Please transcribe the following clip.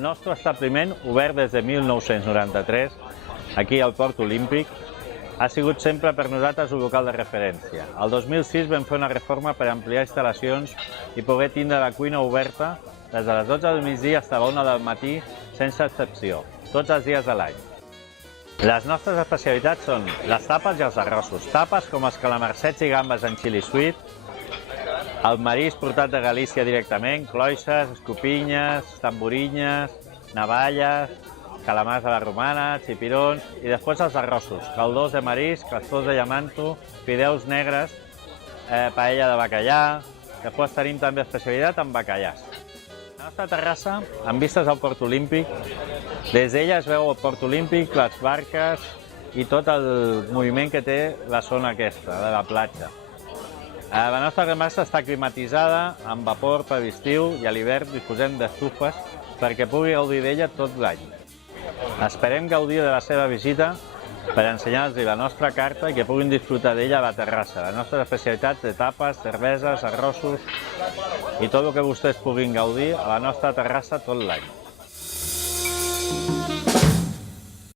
El nostre establiment, obert des de 1993, aquí al Port Olímpic, ha sigut sempre per nosaltres un local de referència. El 2006 vam fer una reforma per ampliar instal·lacions i poder tindre la cuina oberta des de les 12 del migdia fins a la 1 del matí, sense excepció, tots els dies de l'any. Les nostres especialitats són les tapes i els arrossos. Tapes com els calamarsets i gambes en chili sweet, el marís portat de Galícia directament, cloisses, escopinyes, tamborinyes, navalles, calamars a la romana, xipirons i després els arrossos, caldós de marís, crostons de llamanto, fideus negres, paella de bacallà, després tenim també especialitat en bacallàs. La nostra terrassa, amb vistes al Port Olímpic, des d'ella es veu el Port Olímpic, les barques i tot el moviment que té la zona aquesta, de la platja. La nostra terrassa està climatitzada, amb vapor per l'estiu i a l'hivern disposem d'estufes perquè pugui gaudir d'ella tot l'any. Esperem gaudir de la seva visita per ensenyar-los la nostra carta i que puguin disfrutar d'ella a la terrassa. Les nostres especialitats de tapes, cerveses, arrossos i tot el que vostès puguin gaudir a la nostra terrassa tot l'any.